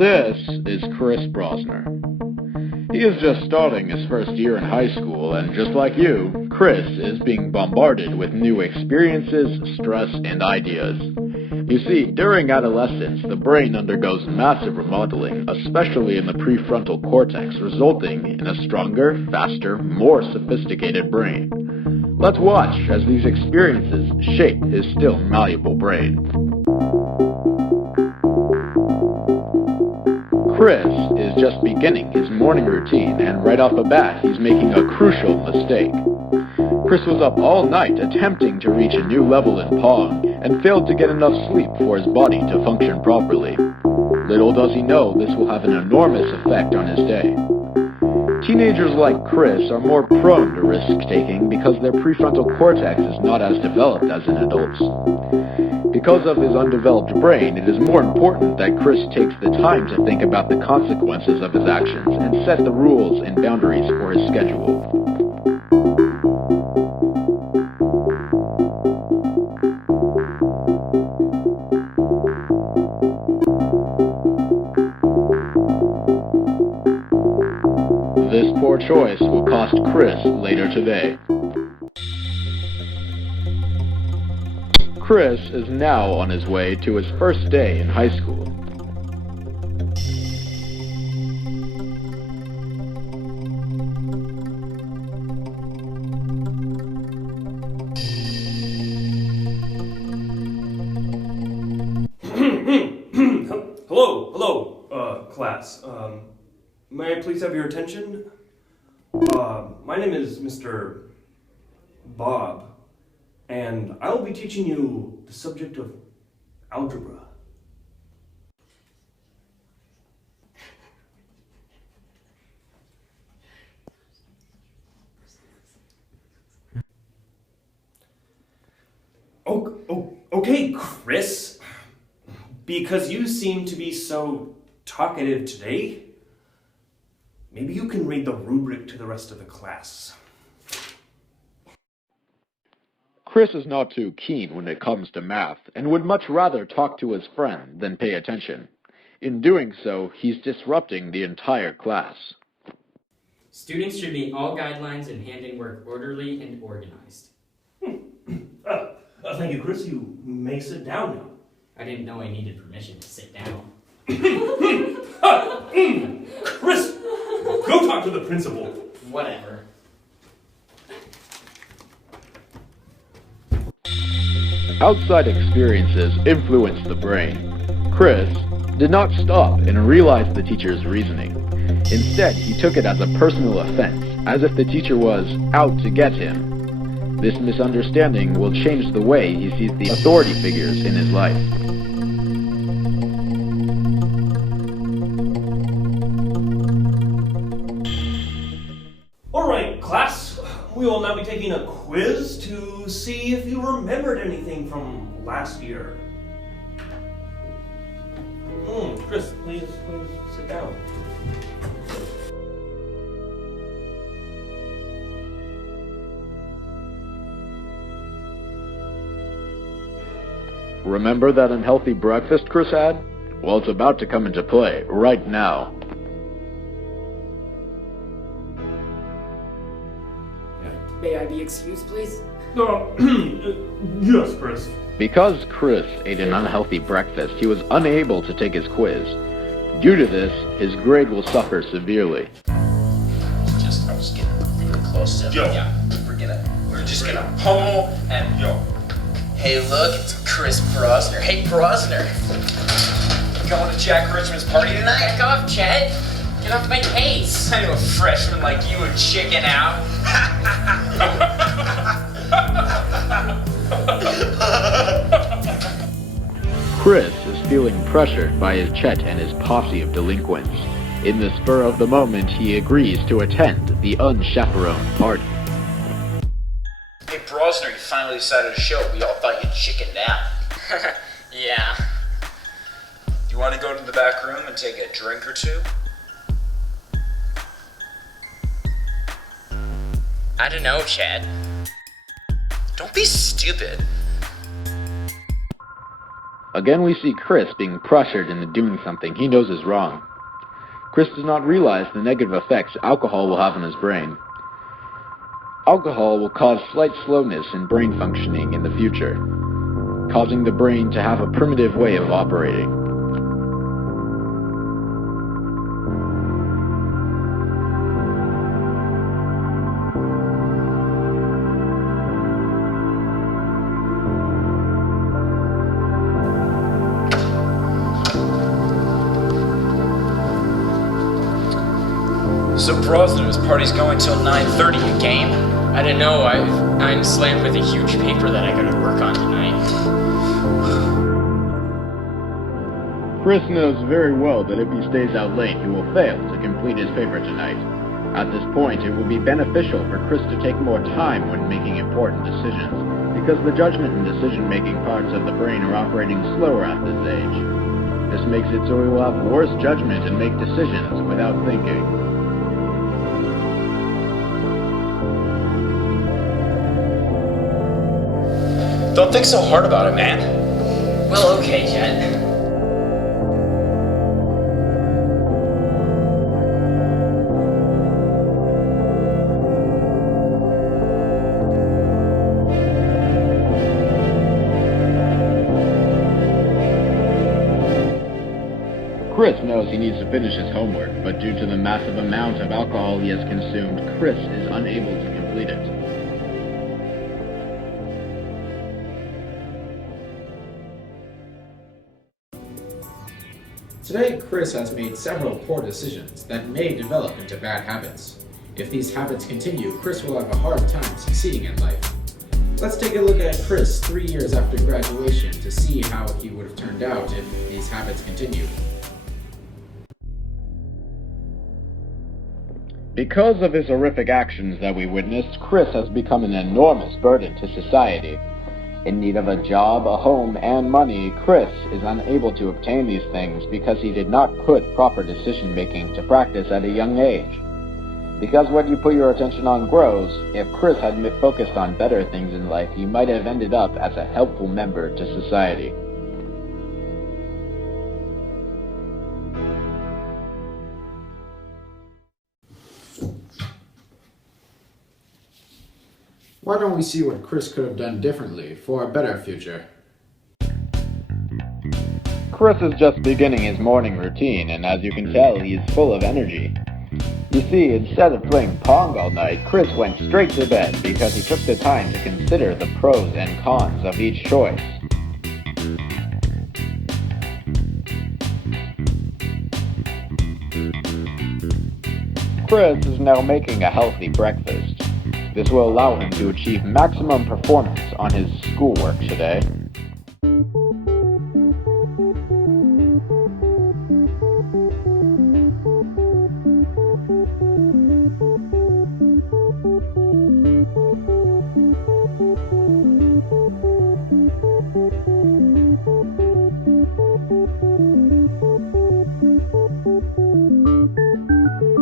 This is Chris Brosner. He is just starting his first year in high school, and just like you, Chris is being bombarded with new experiences, stress, and ideas. You see, during adolescence, the brain undergoes massive remodeling, especially in the prefrontal cortex, resulting in a stronger, faster, more sophisticated brain. Let's watch as these experiences shape his still malleable brain. Chris is just beginning his morning routine, and right off the bat, he's making a crucial mistake. Chris was up all night attempting to reach a new level in Pong, and failed to get enough sleep for his body to function properly. Little does he know this will have an enormous effect on his day. Teenagers like Chris are more prone to risk-taking because their prefrontal cortex is not as developed as in adults. Because of his undeveloped brain, it is more important that Chris takes the time to think about the consequences of his actions and set the rules and boundaries for his schedule. This poor choice will cost Chris later today. Chris is now on his way to his first day in high school. Hello, class. May I please have your attention? My name is Mr. Bob, and I will be teaching you the subject of algebra. Okay, Chris. Because you seem to be so talkative today, maybe you can read the rubric to the rest of the class. Chris is not too keen when it comes to math, and would much rather talk to his friend than pay attention. In doing so, he's disrupting the entire class. Students should meet all guidelines and hand in work orderly and organized. Thank you, Chris. You may sit down now. I didn't know I needed permission to sit down. Chris, go talk to the principal. Whatever. Outside experiences influence the brain. Chris did not stop and realize the teacher's reasoning. Instead, he took it as a personal offense, as if the teacher was out to get him. This misunderstanding will change the way he sees the authority figures in his life. Alright, class. We will now be taking a quiz to see if you remembered anything from last year. Chris, please sit down. Remember that unhealthy breakfast Chris had? Well, it's about to come into play right now. May I be excused, please? Yes, Chris. Because Chris ate an unhealthy breakfast, he was unable to take his quiz. Due to this, his grade will suffer severely. I'm just getting really close to we're just gonna pummel and hey look, it's Chris Brosner. Hey Brosner, going to Jack Richmond's party tonight? Back off, Chet. Get off my case. I knew a freshman like you would chicken out. Chris is feeling pressured by his Chet and his posse of delinquents. In the spur of the moment, he agrees to attend the unchaperoned party. Hey Brosner, you finally decided to show. We all thought you chickened out. Yeah. Do you want to go to the back room and take a drink or two? I don't know, Chad. Don't be stupid. Again we see Chris being pressured into doing something he knows is wrong. Chris does not realize the negative effects alcohol will have on his brain. Alcohol will cause slight slowness in brain functioning in the future, causing the brain to have a primitive way of operating. So Brosnan, this party's going till 9:30. A game? I don't know, I'm slammed with a huge paper that I gotta work on tonight. Chris knows very well that if he stays out late, he will fail to complete his paper tonight. At this point, it will be beneficial for Chris to take more time when making important decisions, because the judgment and decision-making parts of the brain are operating slower at this age. This makes it so he will have worse judgment and make decisions without thinking. Don't think so hard about it, man. Well, okay, Jet. Chris knows he needs to finish his homework, but due to the massive amount of alcohol he has consumed, Chris is unable to complete it. Today, Chris has made several poor decisions that may develop into bad habits. If these habits continue, Chris will have a hard time succeeding in life. Let's take a look at Chris 3 years after graduation to see how he would have turned out if these habits continued. Because of his horrific actions that we witnessed, Chris has become an enormous burden to society. In need of a job, a home, and money, Chris is unable to obtain these things because he did not put proper decision-making to practice at a young age. Because what you put your attention on grows, if Chris had focused on better things in life, he might have ended up as a helpful member to society. Why don't we see what Chris could have done differently for a better future? Chris is just beginning his morning routine, and as you can tell, he is full of energy. You see, instead of playing Pong all night, Chris went straight to bed because he took the time to consider the pros and cons of each choice. Chris is now making a healthy breakfast. This will allow him to achieve maximum performance on his schoolwork today.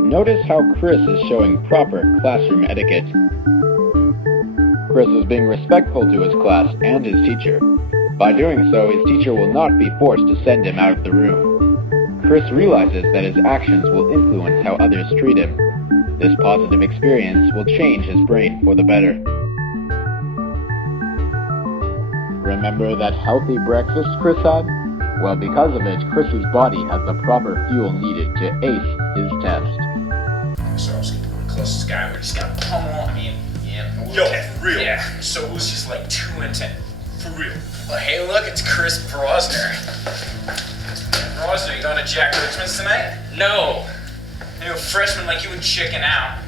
Notice how Chris is showing proper classroom etiquette. Chris is being respectful to his class and his teacher. By doing so, his teacher will not be forced to send him out of the room. Chris realizes that his actions will influence how others treat him. This positive experience will change his brain for the better. Remember that healthy breakfast Chris had? Well, because of it, Chris's body has the proper fuel needed to ace his test. So I was gonna go to the closest guy. We're just gonna pummel. I mean, yeah. Yo, for real. Yeah. So it was just like too intense. For real. Well, hey, look, it's Chris Brosner. Brosner, you going to Jack Richmond's tonight? No! You know, freshman like you would chicken out.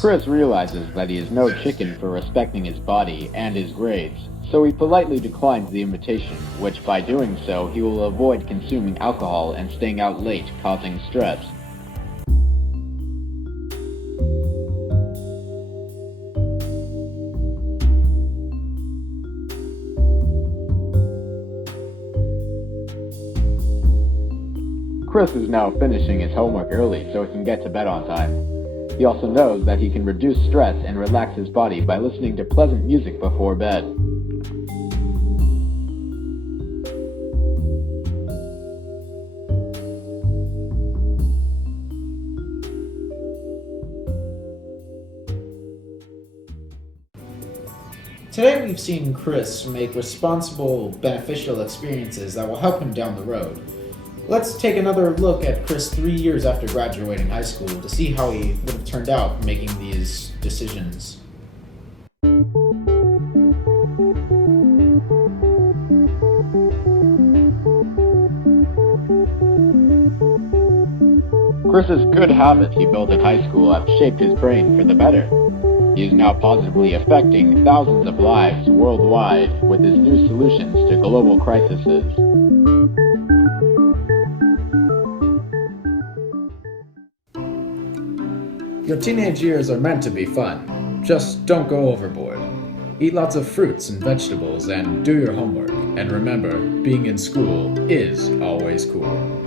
Chris realizes that he is no chicken for respecting his body and his grades, so he politely declines the invitation, which by doing so, he will avoid consuming alcohol and staying out late, causing stress. Chris is now finishing his homework early so he can get to bed on time. He also knows that he can reduce stress and relax his body by listening to pleasant music before bed. Today we've seen Chris make responsible, beneficial experiences that will help him down the road. Let's take another look at Chris 3 years after graduating high school to see how he would have turned out making these decisions. Chris's good habits he built in high school have shaped his brain for the better. He is now positively affecting thousands of lives worldwide with his new solutions to global crises. Your teenage years are meant to be fun. Just don't go overboard. Eat lots of fruits and vegetables and do your homework. And remember, being in school is always cool.